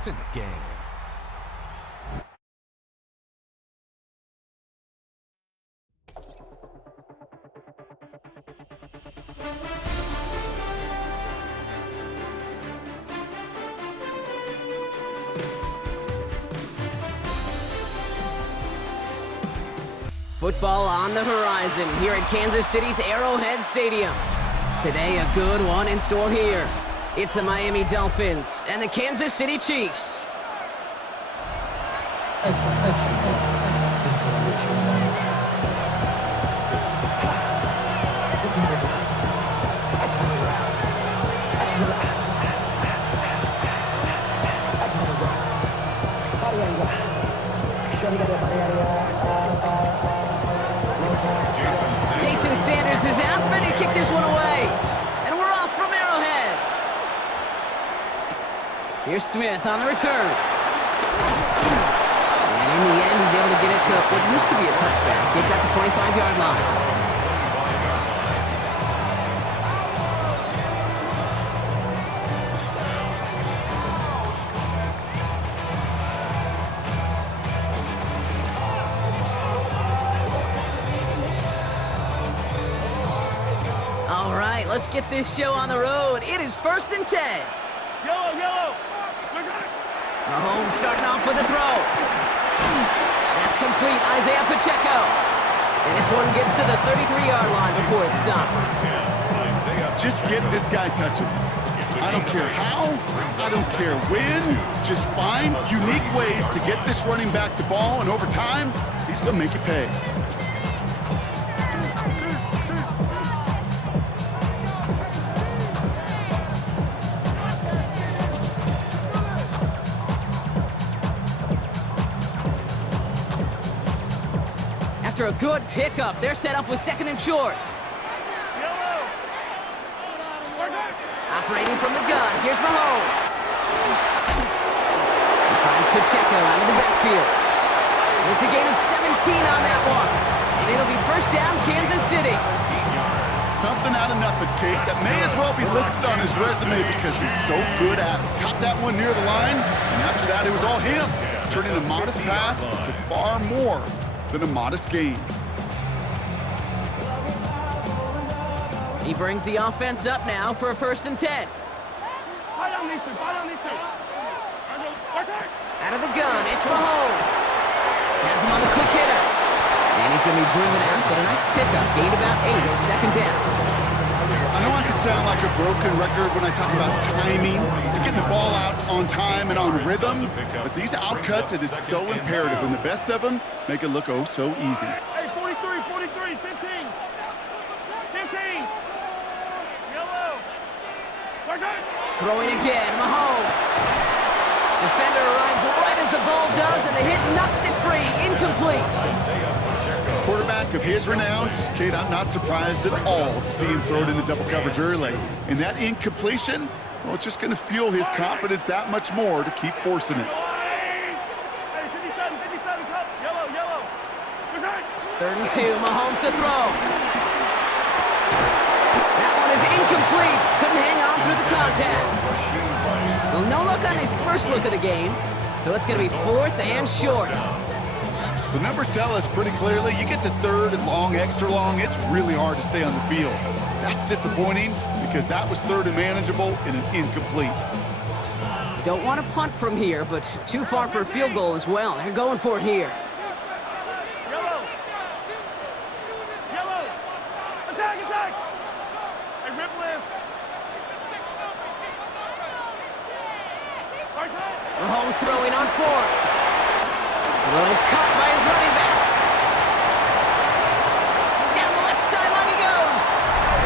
It's in the game. Football on the horizon here at Kansas City's Arrowhead Stadium. Today, a good one in store here. It's the Miami Dolphins and the Kansas City Chiefs. Jason Sanders is out, ready to kick this one away. And we're off from Arrowhead. Here's Smith on the return. And in the end, he's able to get it to what used to be a touchback. It's at the 25-yard line. All right, let's get this show on the road. It is 1st and 10. Yellow. Mahomes starting off with a throw. That's complete. Isaiah Pacheco. And this one gets to the 33-yard line before it's stopped. Just get this guy touches. I don't care how, I don't care when. Just find unique ways to get this running back the ball, and over time, he's going to make it pay. After a good pickup, they're set up with 2nd and short. Operating from the gun, here's Mahomes. He finds Pacheco out of the backfield. It's a gain of 17 on that one. And it'll be 1st down, Kansas City. Something out of nothing, Kate, that may as well be listed on his resume because he's so good at it. Caught that one near the line, and after that it was all him, turning a modest pass to far more than a modest gain. He brings the offense up now for a 1st and 10. Out of the gun, it's Mahomes. Has him on the quick hitter. And he's going to be driven out, but a nice pickup. Gained about 8, 2nd down. I know I could sound like a broken record when I talk about timing, getting the ball out on time and on rhythm, but these outcuts, it is so imperative, and the best of them make it look oh so easy. Hey, 43, 15. Yellow. Throwing again, Mahomes. Defender arrives right as the ball does, and the hit knocks it free. Incomplete. Quarterback of his renowns, Kate, I'm not surprised at all to see him throw it into double coverage early. And that incompletion, well, it's just going to fuel his confidence that much more to keep forcing it. Hey, 57, yellow. 3rd and 2, Mahomes to throw. That one is incomplete. Couldn't hang on through the contact. Well, no look on his first look of the game, so it's going to be 4th and short. The numbers tell us pretty clearly, you get to 3rd and long, extra long, it's really hard to stay on the field. That's disappointing because that was 3rd and manageable and an incomplete. Don't want to punt from here, but too far for a field goal as well. They're going for it here. Yellow. Attack. Hey, rip lift. Mahomes throwing on 4th. Throw caught by his running back. Down the left sideline he goes.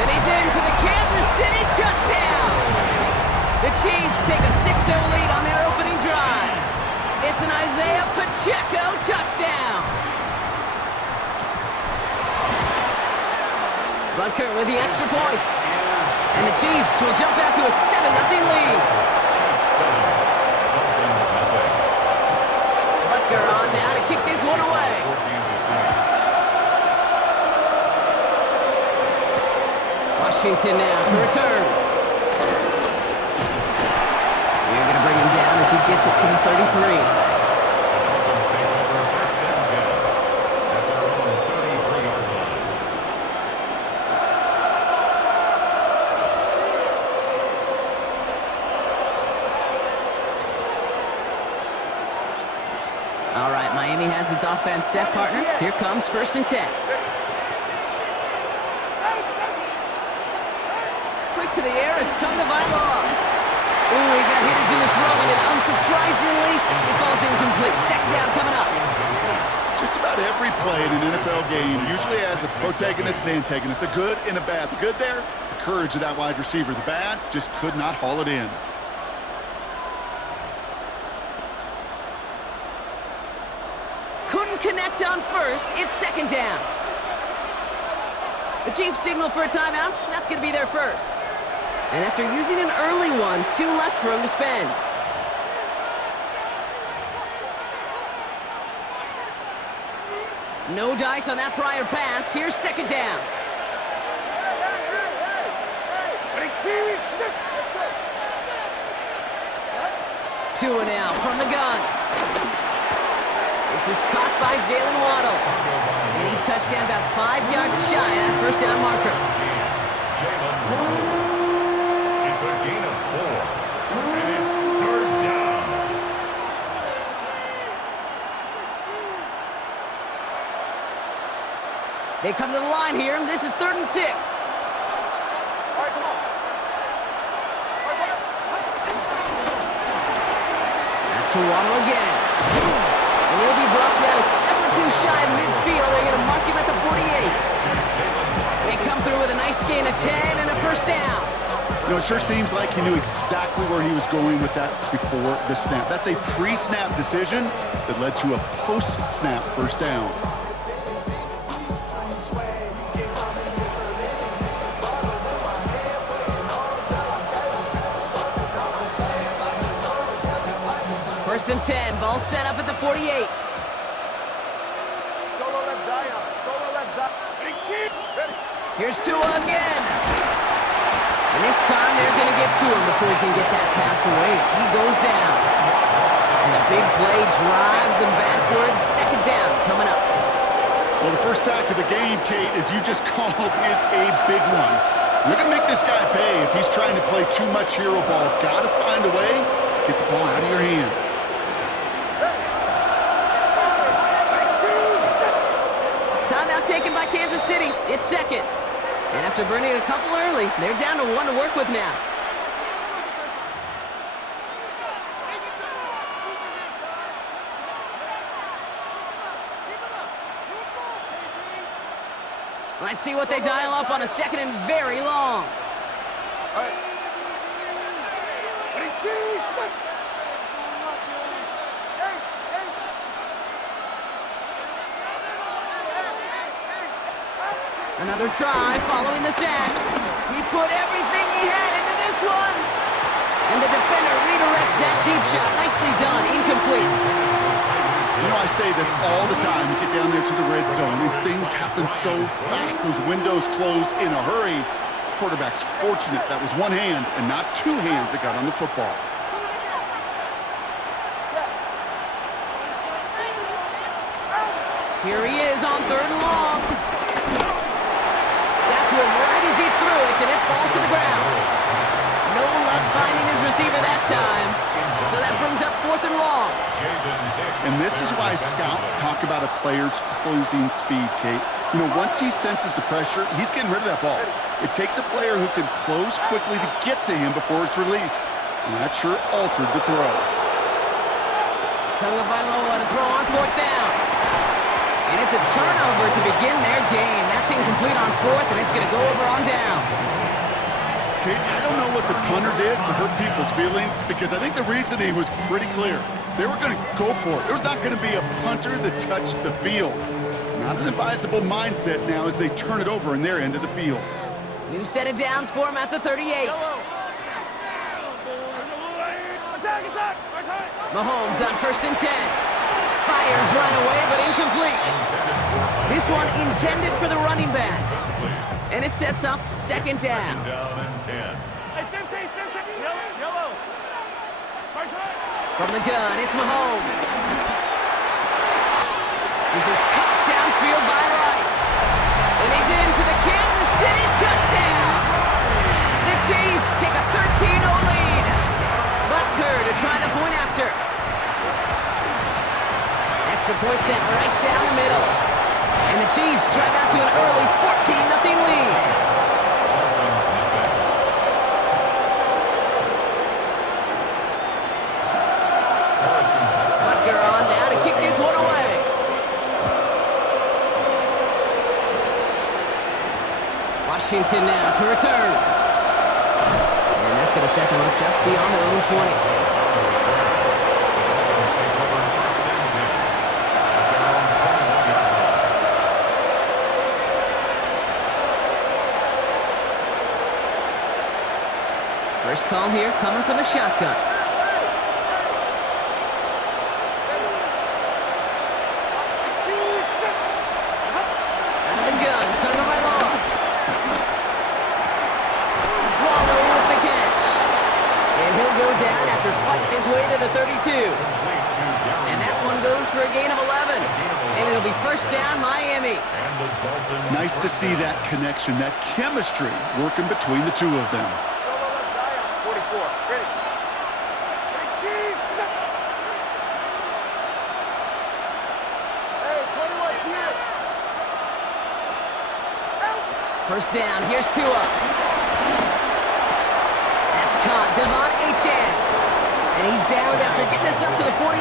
And he's in for the Kansas City touchdown. The Chiefs take a 6-0 lead on their opening drive. It's an Isaiah Pacheco touchdown. Butker with the extra point. And the Chiefs will jump out to a 7-0 lead. Butker on now to kick this one away. Washington now to return. They're going to bring him down as as he gets it to the 33. All right, Miami has its offense set, partner. Here comes 1st and 10. Quick to the air as Tagovailoa. Ooh, he got hit as he was throwing it. Unsurprisingly, it falls incomplete. 2nd down coming up. Just about every play in an NFL game usually has a protagonist and antagonist, a good and a bad. The good there, the courage of that wide receiver. The bad, just could not haul it in. Couldn't connect on 1st. It's 2nd down. The Chiefs signal for a timeout. That's going to be their first. And after using an early one, 2 left for him to spend. No dice on that prior pass. Here's 2nd down. Two and out from the gun. This is caught by Jalen Waddle. And he's touched down about 5 yards shy of that 1st down marker. It's a gain of 4. And it's 3rd down. They come to the line here. This is 3rd and 6. That's for Waddle again. And he'll be brought down a step or 2 shy of midfield. They're going to mark him at the 48. They come through with a nice gain of 10 and a 1st down. You know, it sure seems like he knew exactly where he was going with that before the snap. That's a pre-snap decision that led to a post-snap 1st down. First and 10, ball set up at the 48. Solo left Zion. Solo left Zion. Here's Tua again. And this time they're going to get to him before he can get that pass away as he goes down. And the big play drives them backwards. 2nd down coming up. Well, the first sack of the game, Kate, as you just called, is a big one. You're going to make this guy pay if he's trying to play too much hero ball. Got to find a way to get the ball out of your hand. Timeout taken by Kansas City. It's 2nd. And after burning a couple early, they're down to 1 to work with now. Let's see what they dial up on a 2nd and very long. Another try following the sack. He put everything he had into this one. And the defender redirects that deep shot. Nicely done. Incomplete. You know, I say this all the time. You get down there to the red zone, and things happen so fast. Those windows close in a hurry. Quarterback's fortunate that was one hand and not 2 hands that got on the football. Here he is on 3rd and long. Got to him right as he threw it, and it falls to the ground. No luck finding his receiver that time. So that brings up 4th and long. And this is why scouts talk about a player's closing speed, Kate. You know, once he senses the pressure, he's getting rid of that ball. It takes a player who can close quickly to get to him before it's released. And that sure altered the throw. Tagovailoa to throw on 4th down. And it's a turnover to begin their game. That's incomplete on 4th, and it's going to go over on downs. Kate, I don't know what the punter did to hurt people's feelings because I think the reasoning was pretty clear. They were going to go for it. There was not going to be a punter that touched the field. Not an advisable mindset now as they turn it over in their end of the field. New set of downs for him at the 38. Mahomes on 1st and 10. Fires right away, but incomplete. This one intended for the running back. And it sets up 2nd down. Hey, 15, yellow. First right. From the gun, it's Mahomes. This is caught downfield by Rice. And he's in for the Kansas City touchdown. The Chiefs take a 13-0 lead. Butker to try the point after. Extra point sent right down the middle. And the Chiefs drive out to an early 14-0 lead. Butker on now to kick this one away. Washington now to return. And that's going to set them up just beyond their own 20. First call here coming from the shotgun. Out of the gun, Tonga by Law. Waller with the catch. And he'll go down after fighting his way to the 32. And that one goes for a gain of 11. And it'll be first down, Miami. Nice to see that connection, that chemistry working between the two of them. First down, here's Tua. That's caught, Devon Achane. And he's downed after getting this up to the 41.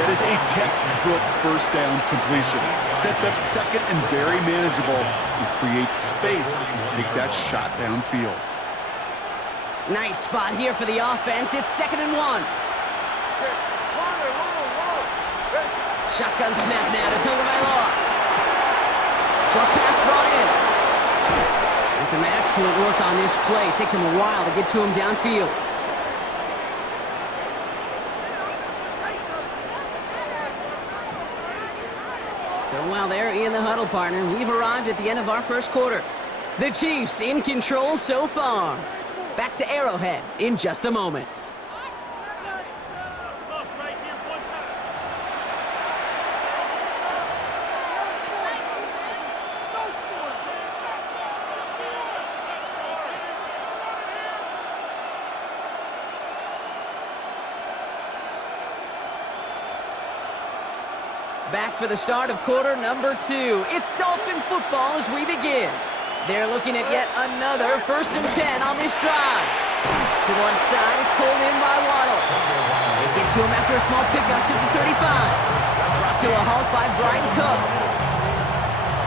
That is a textbook first down completion. Sets up second and very manageable and creates space to take that shot downfield. Nice spot here for the offense. It's 2nd and 1. Shotgun snap now to Tagovailoa. Short pass brought in. And some excellent work on this play. It takes him a while to get to him downfield. So while they're in the huddle, partner, we've arrived at the end of our first quarter. The Chiefs in control so far. Back to Arrowhead in just a moment. Back for the start of quarter number 2. It's Dolphin football as we begin. They're looking at yet another 1st and 10 on this drive. To the left side, it's pulled in by Waddle. They get to him after a small pickup to the 35. Brought to a halt by Brian Cook.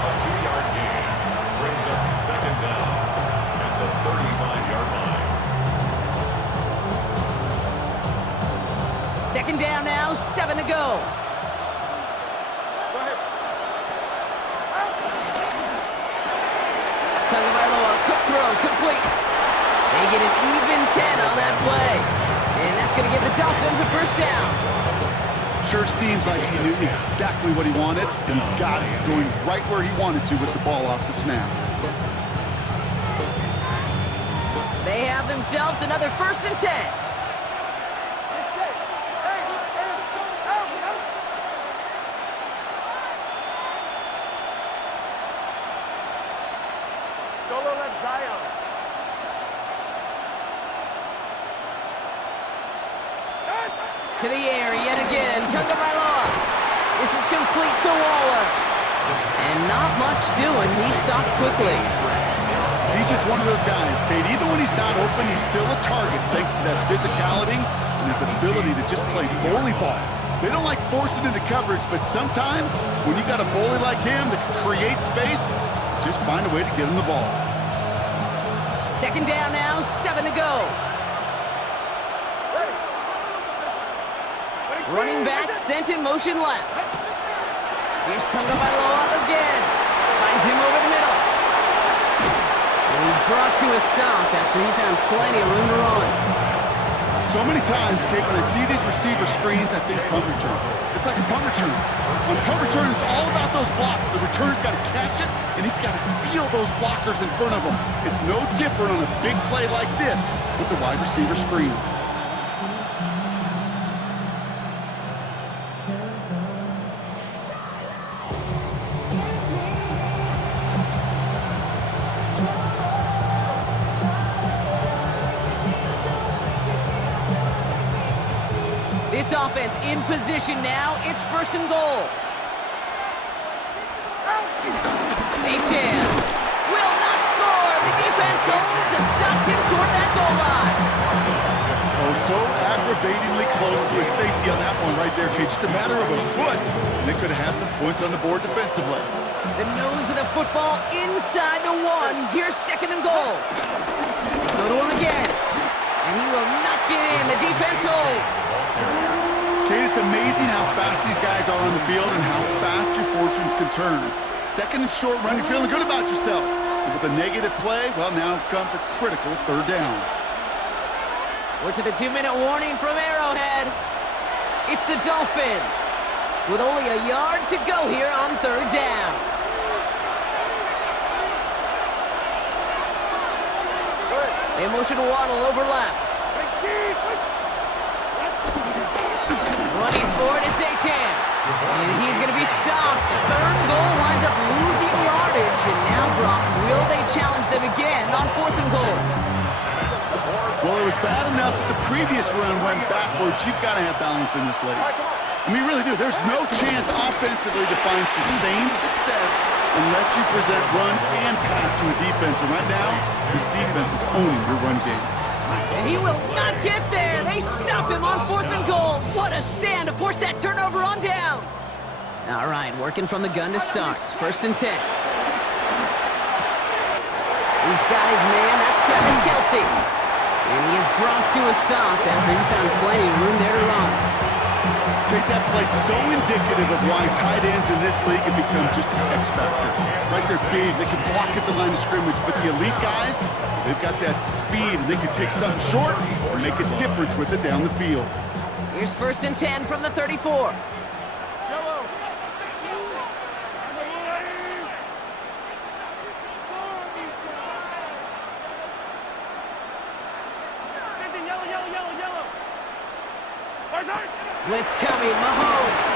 A 2-yard gain brings up 2nd down at the 35-yard line. 2nd down now, 7 to go. Tagovailoa, quick throw, complete. They get an even 10 on that play. And that's going to give the Dolphins a first down. Sure seems like he knew exactly what he wanted, and he got it, going right where he wanted to with the ball off the snap. They have themselves another 1st and 10. To the air yet again, Tagovailoa. This is complete to Waller. And not much doing, he stopped quickly. He's just one of those guys, Kate. Even when he's not open, he's still a target thanks to that physicality and his ability to just play bully ball. They don't like forcing into coverage, but sometimes when you got a bully like him that can create space, just find a way to get him the ball. 2nd down now, 7 to go. Running back sent in motion left. Here's Tagovailoa again. Finds him over the middle. And he's brought to a stop after he found plenty of room to run. So many times, Kate, when I see these receiver screens, I think punt return. It's like a punt return. On punt return, it's all about those blocks. The return's got to catch it, and he's got to feel those blockers in front of him. It's no different on a big play like this with the wide receiver screen. this offense in position now. It's first and goal. H.M. will not score. The defense holds and stops him short of that goal line. Oh, so aggravatingly close to a safety on that one right there, Kate. Just a matter of a foot, and they could have had some points on the board defensively. The nose of the football inside the one. Here's second and goal. They go to him again, and he will not get in. The defense holds. Kate, it's amazing how fast these guys are on the field and how fast your fortunes can turn. Second and short run, you're feeling good about yourself. But with a negative play, well, now comes a critical third down. We're to the 2-minute warning from Arrowhead. It's the Dolphins with only a yard to go here on third down. They motion Waddle over left. Running forward, it's H.M. And he's going to be stopped. Third and goal winds up losing yardage. And now, Brock, will they challenge them again on fourth and goal? Well, it was bad enough that the previous run went backwards. You've got to have balance in this league. I mean, you really do. There's no chance offensively to find sustained success unless you present run and pass to a defense. And right now, this defense is owning your run game. And he will not get there. They stop him on fourth and goal. What a stand to force that turnover on downs. All right, working from the gun to start. First and 10. He's got his man. That's Travis Kelce. And he is brought to a stop after he found plenty of room there to run. Make that play so indicative of why tight ends in this league have become just an X factor. Right, they're big, they can block at the line of scrimmage, but the elite guys, they've got that speed, and they can take something short and make a difference with it down the field. Here's first and 10 from the 34. Blitz coming, Mahomes.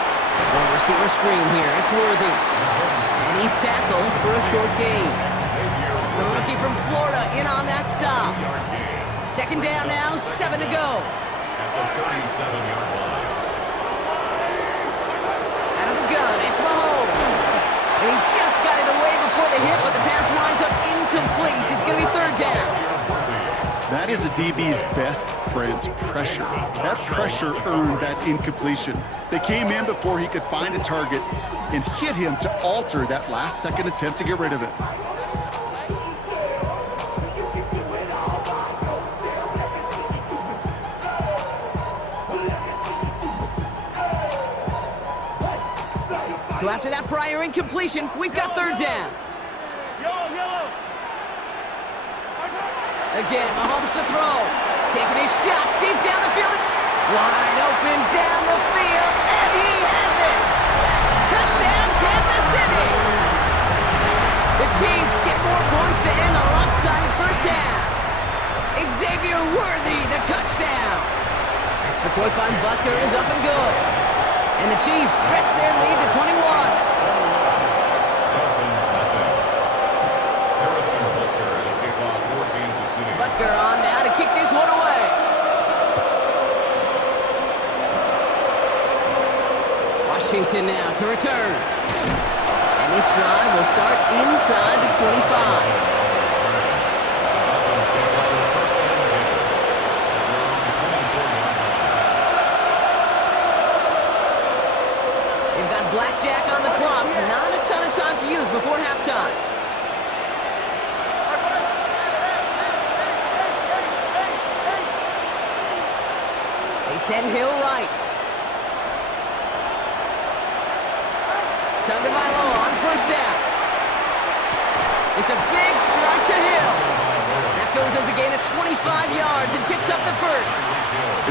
One receiver screen here, it's Worthy. And he's tackled for a short gain. The rookie from Florida in on that stop. Second down now, 7 to go. At the 37-yard line. Out of the gun, it's Mahomes. And he just got it away before the hit, but the pass winds up incomplete. It's going to be third down. That is a DB's best friend, pressure. That pressure earned that incompletion. They came in before he could find a target and hit him to alter that last-second attempt to get rid of it. So after that prior incompletion, we've got third down. Again, Mahomes to throw. Taking his shot deep down the field. Wide open down the field, and he has it! Touchdown, Kansas City! The Chiefs get more points to end a lopsided first half. Xavier Worthy, the touchdown. Extra point by Butker is up and good. And the Chiefs stretch their lead to 21. Butker on now to kick this one away. Washington now to return. And this drive will start inside the 25. They've got blackjack on the clock. Not a ton of time to use before halftime. Send Hill right. Tagovailoa on first down. It's a big strike to Hill. That goes as a gain of 25 yards and picks up the first.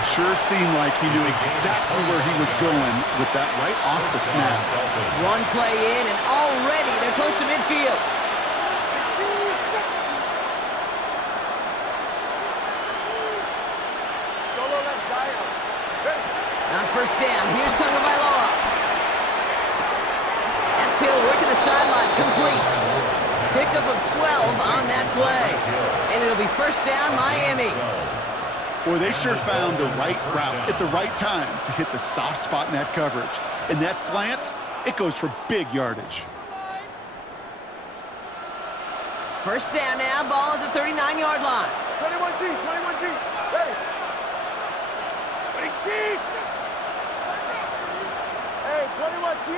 It sure seemed like he knew exactly where he was going with that right off the snap. One play in, and already they're close to midfield. On first down, here's Tagovailoa. That's Hill working the sideline, complete. Pickup of 12 on that play. And it'll be first down, Miami. Boy, they sure found the right route at the right time to hit the soft spot in that coverage. And that slant, it goes for big yardage. First down now, ball at the 39-yard line. 21G, 21G. Ready. 20G. Hey, 21G.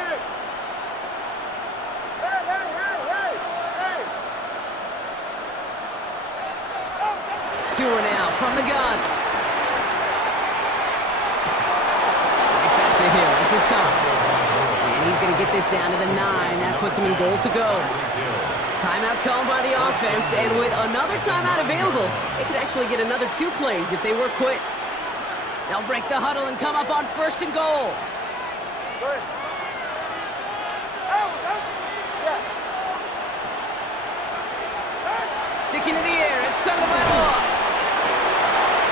Hey. Tour now from the gun. Right back to Hill. This is caught. And he's going to get this down to the 9. That puts him in goal to go. Timeout called by the offense, and with another timeout available, they could actually get another 2 plays if they work quick. They'll break the huddle and come up on 1st and goal. Good. Sticking to the air, it's Tagovailoa.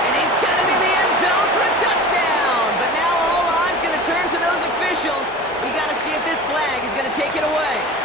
And he's got it in the end zone for a touchdown. But now all eyes going to turn to those officials. We got to see if this flag is going to take it away.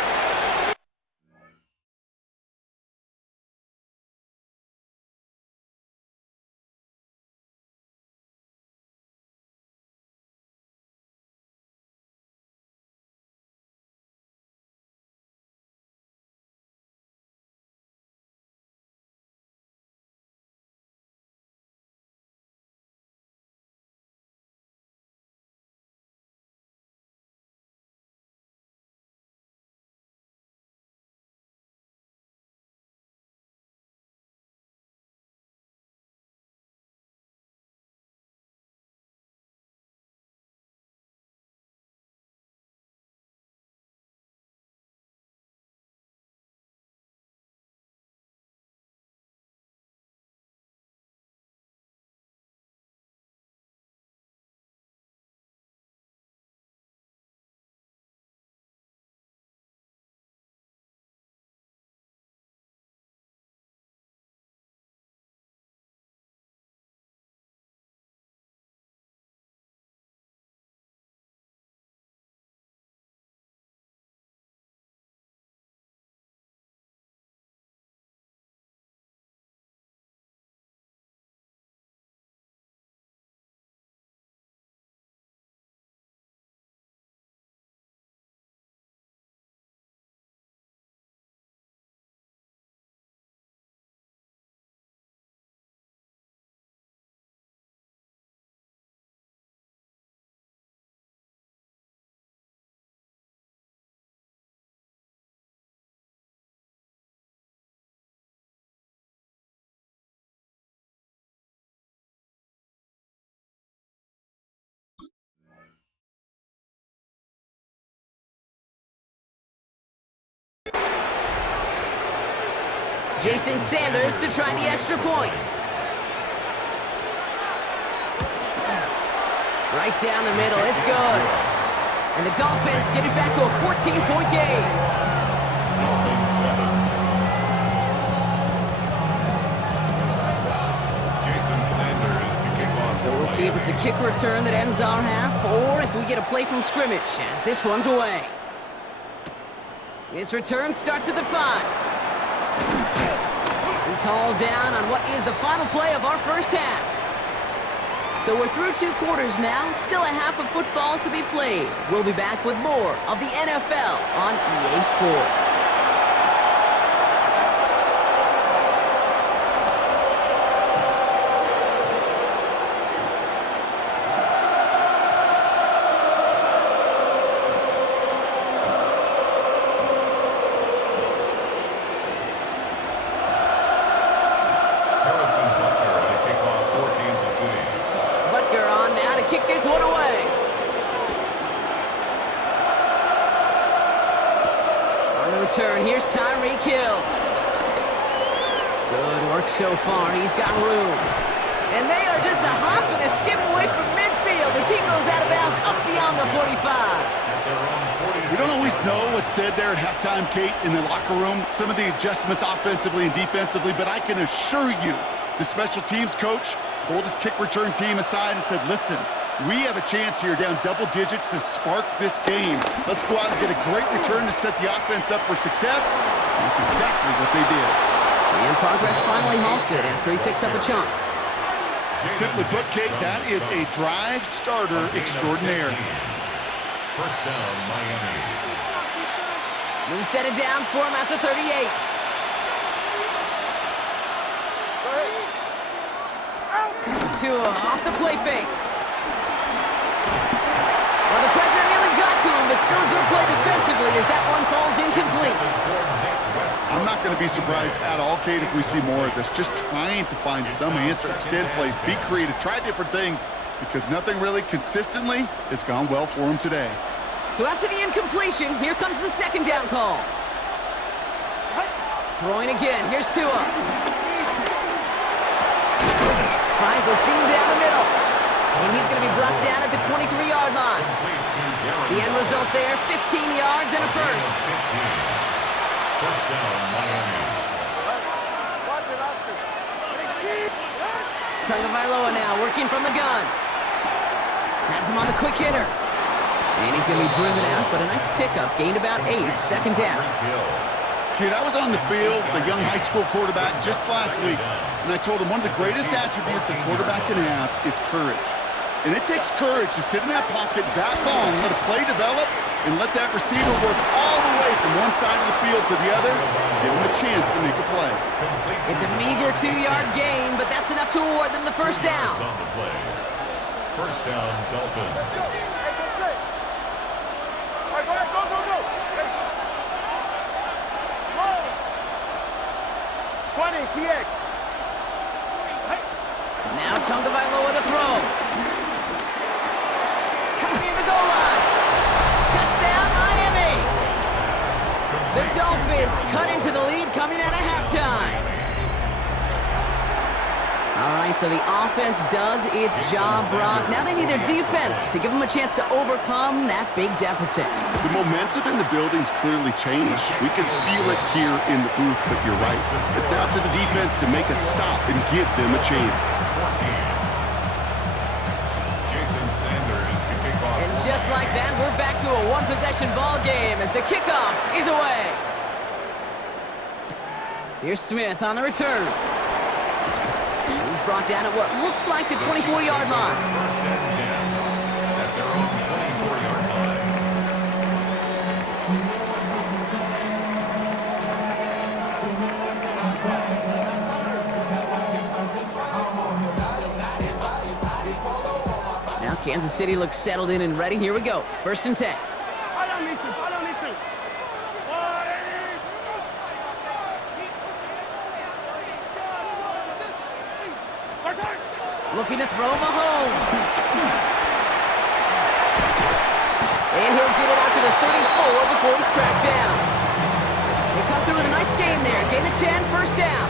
Jason Sanders to try the extra point. Right down the middle, it's good. And the Dolphins get it back to a 14-point game. Dolphins 7. Jason Sanders to kick off. So we'll see if it's a kick return that ends our half, or if we get a play from scrimmage, as this one's away. This return starts at the 5. He's hauled down on what is the final play of our first half. So we're through 2 quarters now, still a half of football to be played. We'll be back with more of the NFL on EA Sports. Here's Tyreek Hill. Good work so far. He's got room. And they are just a hop and a skip away from midfield as he goes out of bounds up beyond the 45. We don't always know what's said there at halftime, Kate, in the locker room. Some of the adjustments offensively and defensively, but I can assure you the special teams coach pulled his kick return team aside and said, listen, we have a chance here down double digits to spark this game. Let's go out and get a great return to set the offense up for success. And that's exactly what they did. And progress finally halted after he picks up a chunk. Simply put, Kate, that is a drive starter extraordinaire. First down, Miami. New set of downs for him at the 38. Tua off the play fake. Well, the pressure nearly got to him, but still a good play defensively as that one falls incomplete. I'm not going to be surprised at all, Kate, if we see more of this. Just trying to find some answer, extend plays, be creative, try different things, because nothing really consistently has gone well for him today. So after the incompletion, here comes the second down call. Throwing again, here's Tua. Finds a seam down the middle. And he's going to be brought down at the 23-yard line. The end result there, 15 yards and a first. First down, Miami. Tagovailoa now working from the gun. Has him on the quick hitter. And he's going to be driven out, but a nice pickup. Gained about 8, second down. Kid, I was on the field, the young high school quarterback, just last week, and I told him one of the greatest attributes a quarterback can have is courage. And it takes courage to sit in that pocket that long, let a play develop, and let that receiver work all the way from one side of the field to the other, give him a chance to make a play. It's a meager 2-yard gain, but that's enough to award them the first down. First down, Dolphins. 20, TX. Now Tagovailoa to throw. Cut near the goal line. Touchdown, Miami. The Dolphins cut into the lead coming out of halftime. All right, so the offense does its job, Brock. Now they need their defense to give them a chance to overcome that big deficit. The momentum in the building's clearly changed. We can feel it here in the booth, but you're right. It's now to the defense to make a stop and give them a chance. Jason Sanders to kick off. And just like that, we're back to a one-possession ball game as the kickoff is away. Here's Smith on the return. He's brought down at what looks like the 24-yard line. First and 10 at their own 24-yard line. Now Kansas City looks settled in and ready. Here we go. First and 10. Looking to throw Mahomes. And he'll get it out to the 34 before he's tracked down. They come through with a nice gain there. Gain of 10, first down.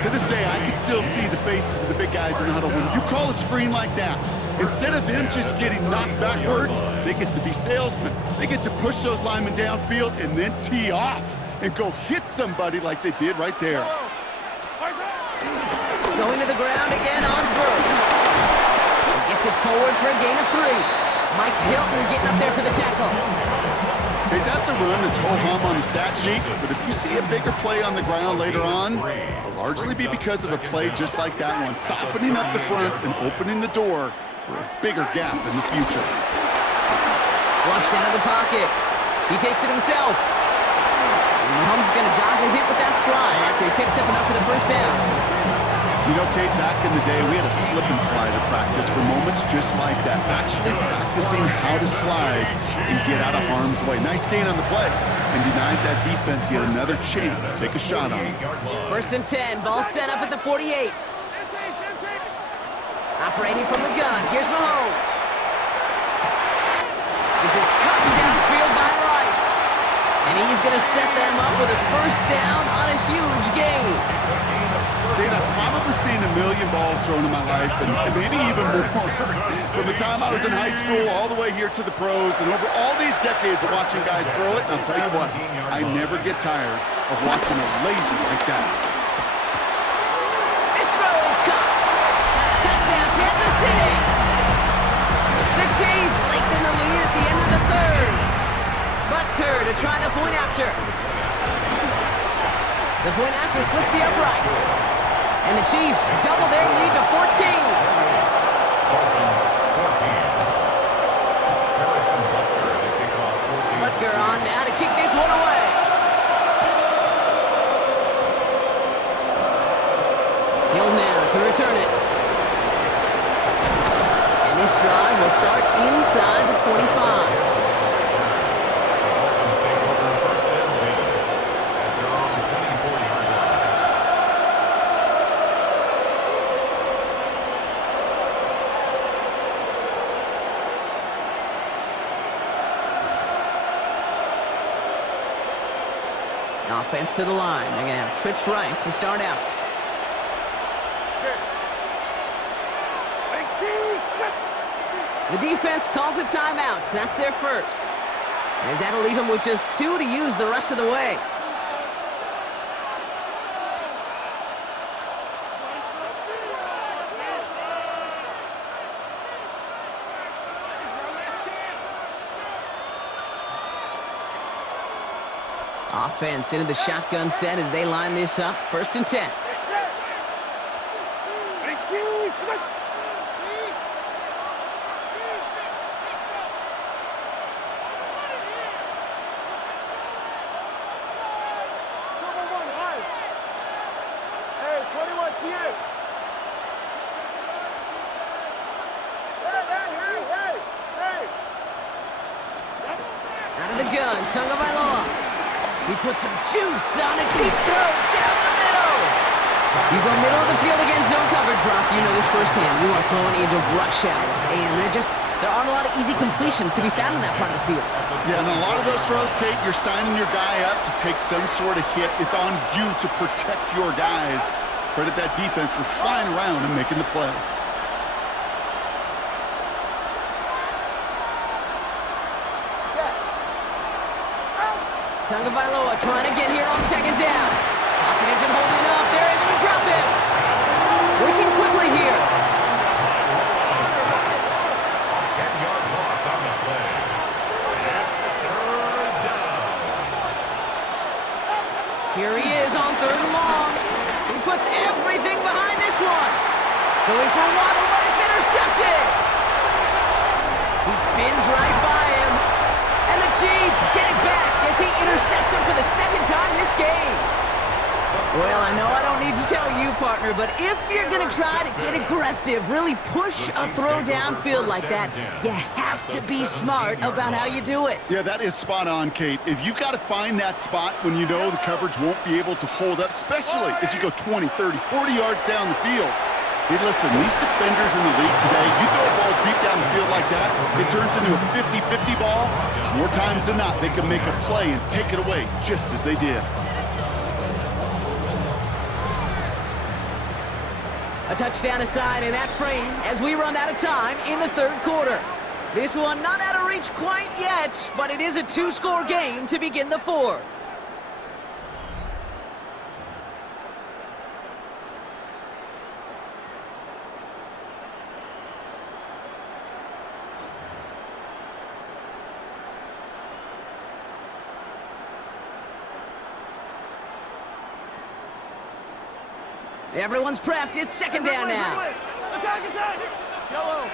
To this day, I can still see the faces of the big guys in the huddle. When you call a screen like that, instead of them just getting knocked backwards, they get to be salesmen. They get to push those linemen downfield and then tee off and go hit somebody like they did right there. Going to the ground again on first. He gets it forward for a gain of 3. Mike Hilton getting up there for the tackle. Hey, that's a run that's ho-hum on the stat sheet, but if you see a bigger play on the ground later on, it'll largely be because of a play just like that one, softening up the front and opening the door for a bigger gap in the future. Flushed out of the pocket. He takes it himself. And Mahomes is going to dodge a hit with that slide after he picks up enough for the first down. You know, Kate, back in the day, we had a slip and slide at practice for moments just like that. Actually practicing how to slide and get out of harm's way. Nice gain on the play. And denied that defense yet another chance to take a shot on him. First and 10, ball set up at the 48. Operating from the gun, here's Mahomes. This is cut downfield by Rice. And he's going to set them up with a first down on a huge gain. Kate, I've probably seen a million balls thrown in my life, and maybe even more. From the time I was in high school all the way here to the pros, and over all these decades of watching guys throw it, and I'll tell you what, I never get tired of watching a laser like that. This throw is caught. Touchdown, Kansas City. The Chiefs lengthen the lead at the end of the third. Butker to try the point after. The point after splits the uprights. And the Chiefs double their lead to 14. to return it. And this drive will start inside the 25. Dolphins take over first and 10 at their own 24-yard line. Offense to the line. They're going to have trips right to start out. The defense calls a timeout. That's their first. As that'll leave them with just 2 to use the rest of the way. Offense into the shotgun set as they line this up. First and 10. Out of the gun, Tagovailoa. He puts some juice on a deep throw down the middle. You go middle of the field against zone coverage, Brock. You know this firsthand. You are throwing into rush hour, and there aren't a lot of easy completions to be found in that part of the field. Yeah, and a lot of those throws, Kate, you're signing your guy up to take some sort of hit. It's on you to protect your guys. Credit that defense for flying around and making the play. Tagovailoa trying to get here on second down. Pocket isn't holding up. They're able to drop him. Working quickly here. 10-yard loss on the play. It's third down. Here he is on third and long. He puts everything behind this one. Going for a waddle, but it's intercepted. He spins right by him. And the Chiefs get it back as he intercepts him for the second time this game. Well, I know I don't need to tell you, partner, but if you're going to try to get aggressive, really push a throw downfield like that, you have to be smart about how you do it. Yeah, that is spot on, Kate. If you've got to find that spot when you know the coverage won't be able to hold up, especially as you go 20, 30, 40 yards down the field. Hey, listen, these defenders in the league today, you throw a ball deep down the field like that, it turns into a 50-50 ball. More times than not, they can make a play and take it away just as they did. A touchdown aside in that frame as we run out of time in the third quarter. This one not out of reach quite yet, but it is a 2-score game to begin the fourth. Everyone's prepped. It's second down now. Attack, attack! Yellow.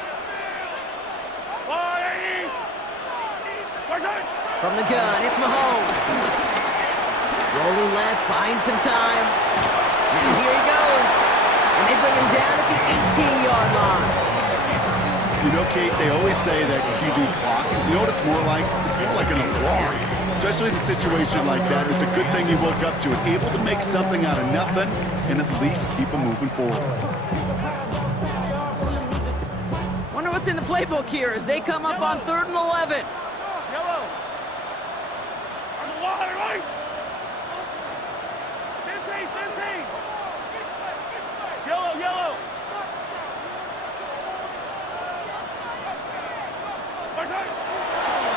From the gun, it's Mahomes. Rolling left, buying some time. Now here he goes. And they bring him down at the 18-yard line. You know, Kate, they always say that QB clock, you know what it's more like? It's more like an alarm. Especially in a situation like that, it's a good thing you woke up to it. Able to make something out of nothing and at least keep them moving forward. Wonder what's in the playbook here as they come up on 3rd and 11. Yellow. On the water, right? 15. Yellow, yellow.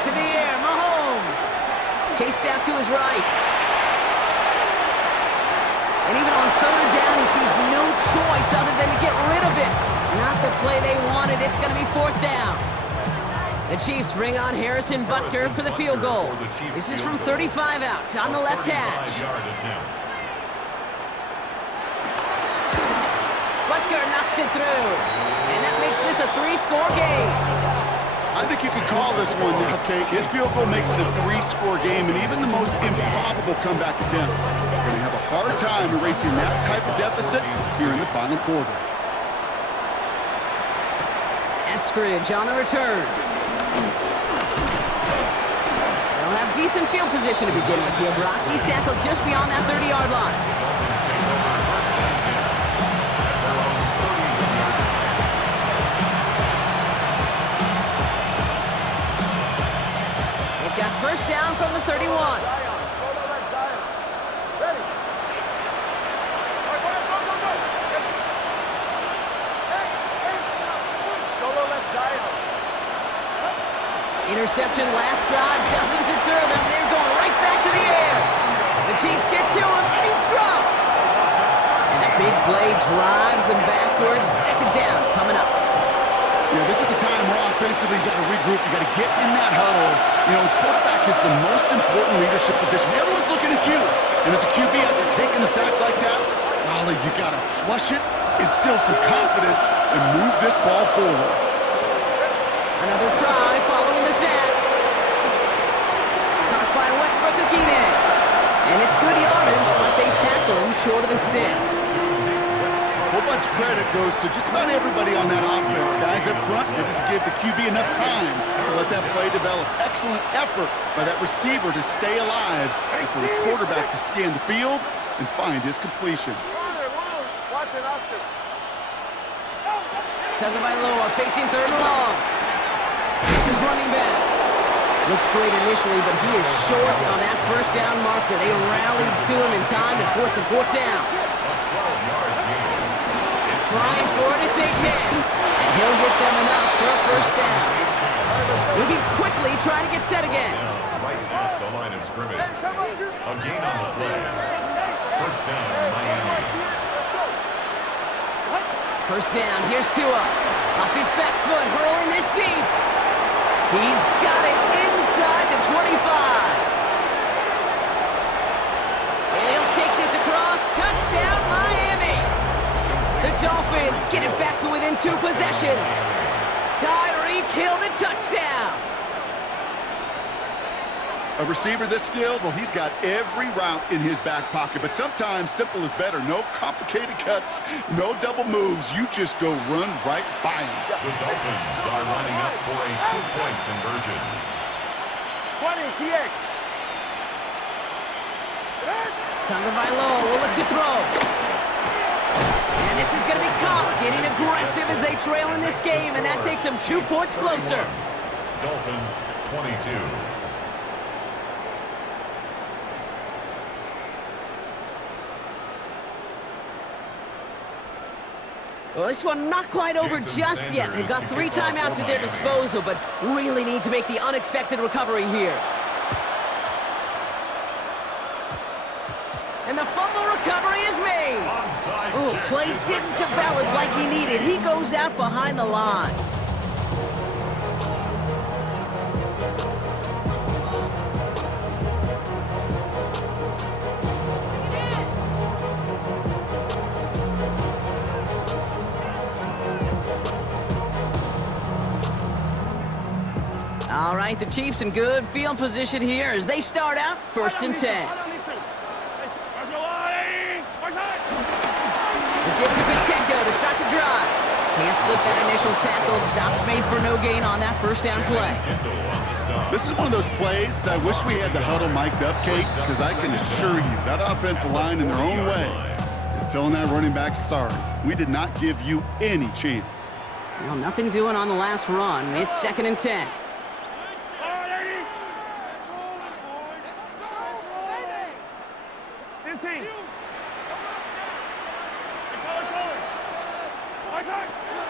To the air, Mahomes. Chased out to his right. And even on 3rd down, he sees no choice other than to get rid of it. Not the play they wanted. It's going to be 4th down. The Chiefs bring on Harrison Butker for the field goal. This is from 35 out on the left hash. Butker knocks it through. And that makes this a 3-score game. I think you could call this one, okay? His field goal makes it a 3-score game, and even the most improbable comeback attempts are going to have a hard time erasing that type of deficit here in the final quarter. Eskridge on the return. They'll have decent field position to begin with here, Brock. He's tackled just beyond that 30-yard line. They've got first down from the 31. Interception last drive doesn't deter them. They're going right back to the air. The Chiefs get to him, and he's dropped. And a big play drives them backwards. Second down coming up. Yeah, this is a time where offensively you got to regroup. You got to get in that huddle. You know, quarterback is the most important leadership position. Everyone's looking at you. And as a QB, after taking a sack like that, golly, you got to flush it, instill some confidence, and move this ball forward. Another try following the sack. Caught by Westbrook-Akine. And it's good yardage, but they tackle him short of the sticks. A whole bunch of credit goes to just about everybody on that offense. Guys up front needed to give the QB enough time to let that play develop. Excellent effort by that receiver to stay alive and for the quarterback to scan the field and find his completion. Tagovailoa facing third and long. It's his running back. Looks great initially, but he is short on that first down marker. They rallied to him in time to force the fourth down. Trying for it, it's A-10. And he'll get them enough for a first down. Moving quickly, trying to get set again. Right at the line of scrimmage. A gain on the play. First down, Miami. First down, here's Tua. Off his back foot, hurling this deep. He's got it inside the 25. And he'll take this across. Touchdown, Miami. The Dolphins get it back to within 2 possessions. Tyreek Hill the touchdown. A receiver this skilled, well, he's got every route in his back pocket, but sometimes simple is better. No complicated cuts, no double moves. You just go run right by him. The Dolphins are lining up for a 2-point conversion. 20, TX. Tagovailoa will look to throw. And this is going to be caught, getting aggressive as they trail in this game, and that takes them 2 points closer. Dolphins 22. Well, this one not quite over just yet. They've got 3 timeouts at their disposal, but really need to make the unexpected recovery here. And the fumble recovery is made. Ooh, play didn't develop like he needed. He goes out behind the line. All right, the Chiefs in good field position here as they start out 1st and 10. It gives it Pacheco to start the drive. Can't slip that initial tackle. Stops made for no gain on that first down play. This is one of those plays that I wish we had the huddle mic'd up, Kate, because I can assure you that offensive line in their own way is telling that running back, sorry, we did not give you any chance. Well, nothing doing on the last run. It's 2nd and 10.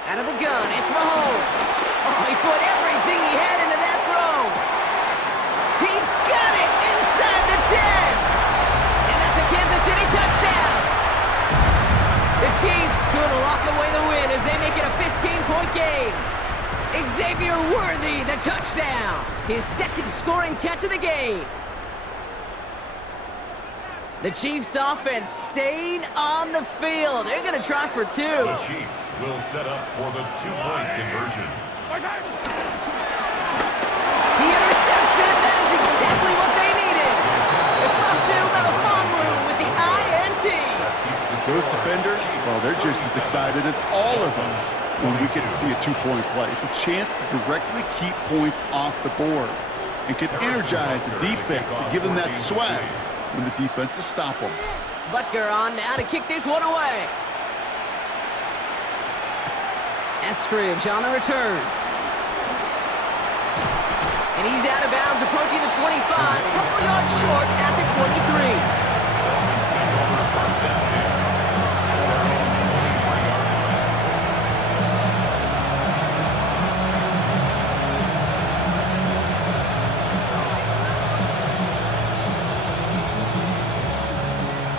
Out of the gun, it's Mahomes. Oh, he put everything he had into that throw. He's got it inside the 10. And that's a Kansas City touchdown. The Chiefs could lock away the win as they make it a 15-point game. Xavier Worthy, the touchdown. His 2nd scoring catch of the game. The Chiefs offense staying on the field. They're going to try for 2. The Chiefs will set up for the 2-point conversion. He intercepts it. That is exactly what they needed. Ifatu Melifonwu with the INT. Those defenders, well, they're just as excited as all of us when we get to see a two-point play. It's a chance to directly keep points off the board and can energize the defense and give them that swag when the defenses stop them. Butker on now to kick this one away. Eskridge on the return. And he's out of bounds, approaching the 25, a couple yards short at the 23.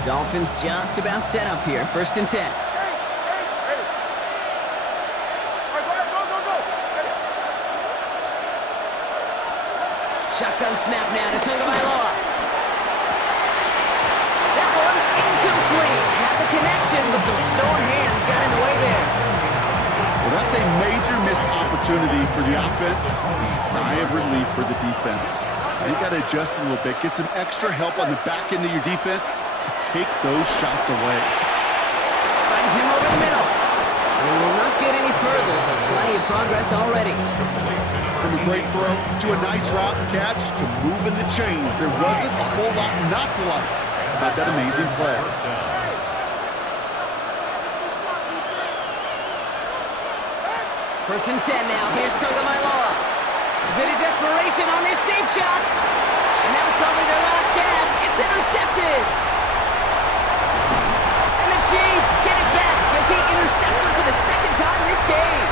Dolphins just about set up here, 1st and 10. Shotgun snap now to Tagovailoa. That one's incomplete. Had the connection, but some stone hands got in the way there. Well, that's a major missed opportunity for the offense. Sigh of relief for the defense. You got to adjust a little bit, get some extra help on the back end of your defense to take those shots away. Finds him over the middle. And he will not get any further, but plenty of progress already. From a great throw to a nice route catch to moving the chains, there wasn't a whole lot not to like about that amazing play. 1st and 10 now. Here's Tagovailoa. A bit of desperation on this deep shot. And that was probably their last gasp. It's intercepted. And the Chiefs get it back as he intercepts him for the 2nd time this game.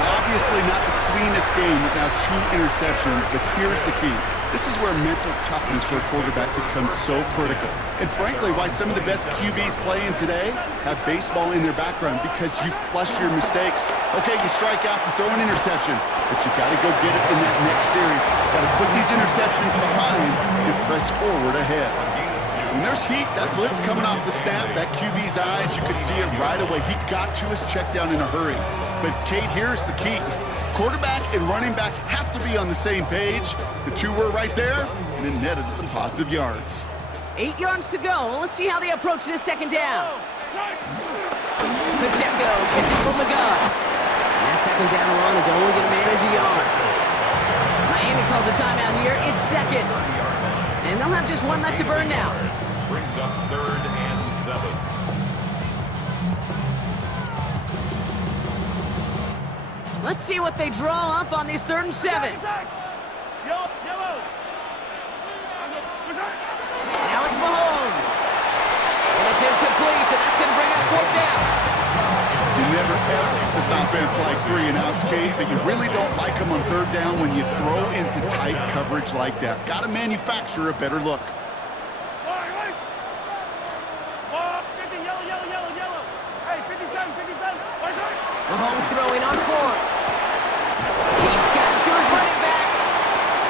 Obviously not the cleanest game without 2 interceptions, but here's the key. This is where mental toughness for a quarterback becomes so critical. And frankly, why some of the best QBs playing today have baseball in their background, because you flush your mistakes. Okay, you strike out and throw an interception, but you got to go get it in that next series. Got to put these interceptions behind and press forward ahead. When there's heat, that blitz coming off the snap, that QB's eyes, you could see it right away. He got to his check down in a hurry. But, Kate, here's the key. Quarterback and running back have to be on the same page. The 2 were right there, and it netted some positive yards. 8 yards to go. Let's see how they approach this 2nd down. Pacheco gets it from the gun. And that 2nd down run is only going to manage a yard. Miami calls a timeout here. It's 2nd. And they'll have just 1 left to burn now. Brings up 3rd and 7. Let's see what they draw up on this 3rd and 7. Now it's Mahomes. And it's incomplete, and that's going to bring up 4th down. You never ever as an offense like 3 and outs, Kate, but you really don't like them on 3rd down when you throw into tight coverage like that. Got to manufacture a better look. Mahomes throwing on 4th. He's got to his running back.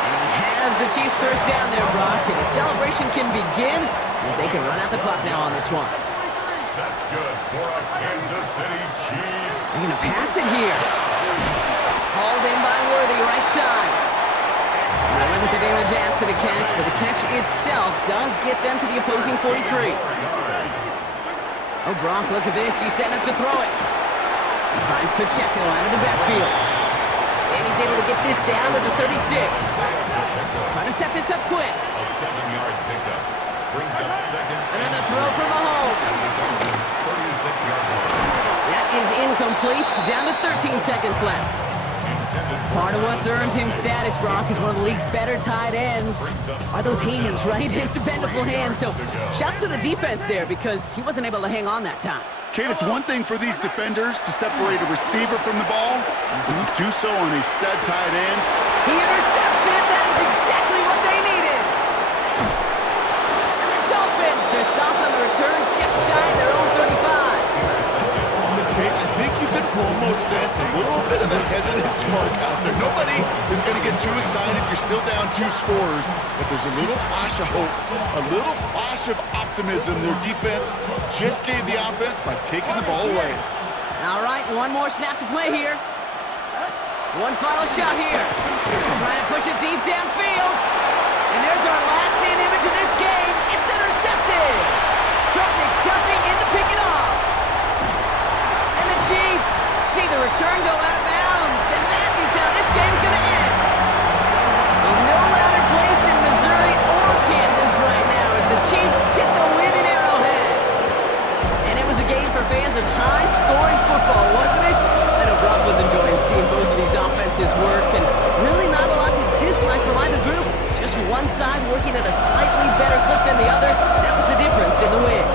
And he has the Chiefs' 1st down there, Brock. And the celebration can begin as they can run out the clock now on this one. That's good for a Kansas City Chiefs. They're going to pass it here. Hauled in by Worthy, right side. They limit the damage after the catch, but the catch itself does get them to the opposing 43. Oh, Brock, look at this. He's setting up to throw it. He finds Pacheco out of the backfield. And he's able to get this down to the 36. Trying to set this up quick. A 7-yard pickup. Brings up 2nd. Another throw for Mahomes. 36-yard line. That is incomplete. Down to 13 seconds left. Part of what's earned him status, Brock, is one of the league's better tight ends. Are those hands, right? His dependable hands. So shouts to the defense there because he wasn't able to hang on that time. Kate, it's one thing for these defenders to separate a receiver from the ball, but to do so on a stud tight end. He intercepts it. That is exactly what they needed. And the Dolphins are stopped on the return just shy of their own 35. Kate, I think you can almost sense a little bit of a hesitant spark out there. Nobody is going to get too excited. You're still down 2 scores, but there's a little flash of hope, a little flash of optimism. Their defense just gave the offense by taking the ball away. All right, 1 more snap to play here. 1 final shot here. Trying to push it deep downfield. And there's our last stand image of this game. It's intercepted. Trent McDuffie in the see the return go out of bounds, and that is how this game's going to end. No louder place in Missouri or Kansas right now as the Chiefs get the win in Arrowhead. And it was a game for fans of high-scoring football, wasn't it? I know Brock was enjoying seeing both of these offenses work, and really not a lot to dislike from either group. Just one side working at a slightly better clip than the other. That was the difference in the win.